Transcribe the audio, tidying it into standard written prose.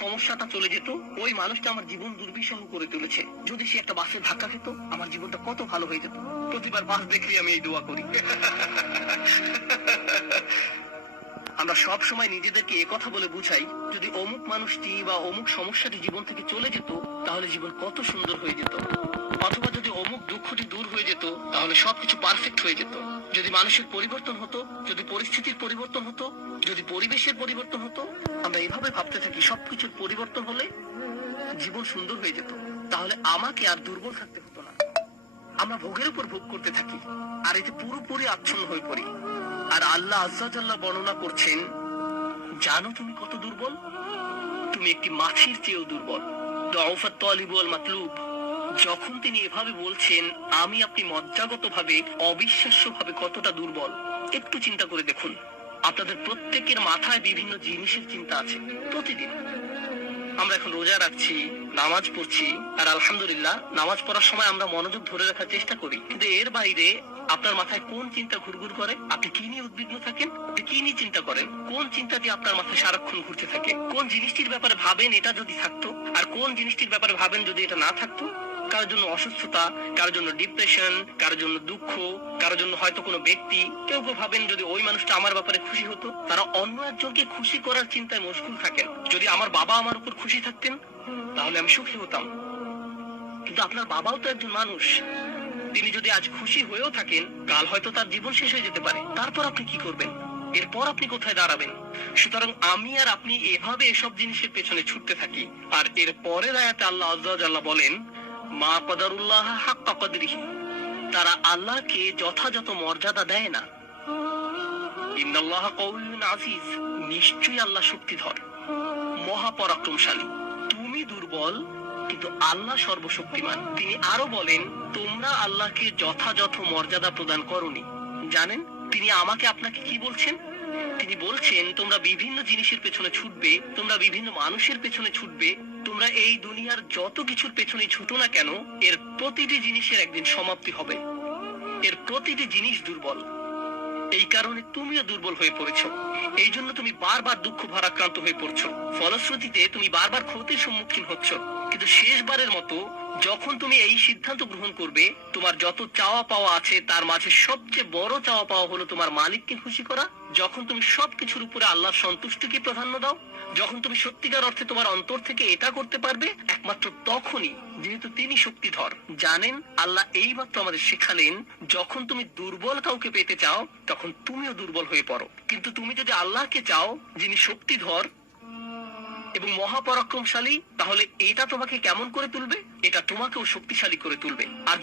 সমস্যাটা চলে যেত, ওই মানুষটা আমার জীবন দুর্বিষহ করে তুলেছে। যদি সে একটা বাসের ধাক্কা খেত, আমার জীবনটা কত ভালো হয়ে যেত। প্রতিবার বাস দেখলেই আমি এই দোয়া করি। আমরা সব সময় নিজেদেরকে কথা বলে বুঝাই, যদি অমুক মানুষটি বা অমুক সমস্যাটি জীবন থেকে চলে যেত, তাহলে জীবন কত সুন্দর হয়ে যেত। অথবা যদি অমুক দুঃখটি দূর হয়ে যেত, তাহলে সবকিছু পারফেক্ট হয়ে যেত। যদি মানুষের পরিবর্তন হতো, যদি পরিস্থিতির পরিবর্তন হতো, যদি পরিবেশের পরিবর্তন হতো, আমরা এভাবে ভাবতে থাকি সবকিছুর পরিবর্তন হলে জীবন সুন্দর হয়ে যেত, তাহলে আমাকে আর দুর্বল থাকতে হতো না। আমরা ভোগের উপর ভোগ করতে থাকি, আর এতে পুরোপুরি আচ্ছন্ন হয়ে পড়ি। আর আল্লাহ আজ্জা জাল্লা বর্ণনা করছেন, জানো তুমি কত দুর্বল? তুমি একটি মাছির চেয়েও দুর্বল। দুআফাত তালিব ওয়াল মাতলুব। যখন তিনি এভাবে বলছেন, আমি আপনি মজ্জাগত ভাবে, অবিশ্বাস্য ভাবে কতটা দুর্বল, একটু চিন্তা করে দেখুন। আপনাদের প্রত্যেকের মাথায় বিভিন্ন জিনিসের চিন্তা আছে। প্রতিদিন আমরা এখন রোজা রাখছি, নামাজ পড়ছি, আর আলহামদুলিল্লাহ নামাজ পড়ার সময় আমরা মনোযোগ ধরে রাখার চেষ্টা করি, কিন্তু এর বাইরে আপনার মাথায় কোন চিন্তা ঘুরঘুর করে? আপনি কি নিয়ে উদ্বিগ্ন থাকেন? আপনি কি নিয়ে চিন্তা করেন? কোন চিন্তাটি আপনার মাথায় সারাক্ষণ ঘুরতে থাকে? কোন জিনিসটির ব্যাপারে ভাবেন এটা যদি থাকতো, আর কোন জিনিসটির ব্যাপারে ভাবেন যদি এটা না থাকতো? কারোর জন্য অসুস্থতা, কারোর জন্য ডিপ্রেশন, কারোর জন্য দুঃখ, কারোর জন্য হয়তো কোনো ব্যক্তি। কেউ কেউ ভাবেন যদি ওই মানুষটা আমার ব্যাপারে খুশি হতো। তারা অন্য একজনকে খুশি করার চিন্তায় মশগুল থাকেন। যদি আমার বাবা আমার উপর খুশি থাকতেন, তাহলে আমি সুখী হতাম। কিন্তু আপনার বাবাও তো একজন মানুষ। তিনি যদি আজ খুশি হয়েও থাকেন, কাল হয়তো তার জীবন শেষ হয়ে যেতে পারে। তারপর আপনি কি করবেন? এরপর আপনি কোথায় দাঁড়াবেন? সুতরাং আমি আর আপনি এভাবে এসব জিনিসের পেছনে ছুটতে থাকি। আর এর পরের আয়াতে আল্লাহ আজ্জা ওয়া জাল্লা বলেন, মা কদারুল্লাহ হাক্কা কদরিহি। তারা আল্লাহকে যথাযথ মর্যাদা দেয় না। ইন্নাল্লাহা কাউইয়্যুন আজিজ। নিশ্চয়ই আল্লাহ শক্তিধর, মহাপরাক্রমশালী। তুমি দুর্বল, কিন্তু আল্লাহ সর্বশক্তিমান। তিনি আরো বলেন, তোমরা আল্লাহকে যথাযথ মর্যাদা প্রদান করোনি। জানেন তিনি আমাকে আপনাকে কি বলছেন? তিনি বলছেন, তোমরা বিভিন্ন জিনিসের পেছনে ছুটবে, তোমরা বিভিন্ন মানুষের পেছনে ছুটবে, তোমরা এই দুনিয়ার যত কিছুর পেছনে ছুটো না কেন, এর প্রতিটি জিনিসের একদিন সমাপ্তি হবে। এর প্রতিটি জিনিস দুর্বল। এই কারণে তুমিও দুর্বল হয়ে পড়েছ। এই জন্য তুমি বারবার দুঃখ ভারাক্রান্ত হয়ে পড়ছো। ফলশ্রুতিতে তুমি বারবার ক্ষতির সম্মুখীন হচ্ছ। কিন্তু শেষবারের মতো যখন তুমি এই সিদ্ধান্ত গ্রহণ করবে, তোমার যত চাওয়া পাওয়া আছে তার মাঝে সবচেয়ে বড় চাওয়া পাওয়া হলো তোমার মালিককে খুশি করা। যখন তুমি সবকিছুর উপরে আল্লাহর সন্তুষ্টিকে প্রাধান্য দাও, যখন তুমি সত্যিকার অর্থে তোমার অন্তর থেকে এটা করতে পারবে, একমাত্র তখনই, যেহেতু তিনি শক্তিধর। জানেন আল্লাহ এইমাত্র আমাদের শেখালেন, যখন তুমি দুর্বল কাউকে পেতে চাও, তখন তুমিও দুর্বল হয়ে পড়ো। কিন্তু তুমি যদি আল্লাহকে চাও, যিনি শক্তিধর এবং মহাপরাক্রমশালী, তাহলে এটা তোমাকে কেমন করে তুলবে? এটা তোমাকেও শক্তিশালী করে তুলবে। আর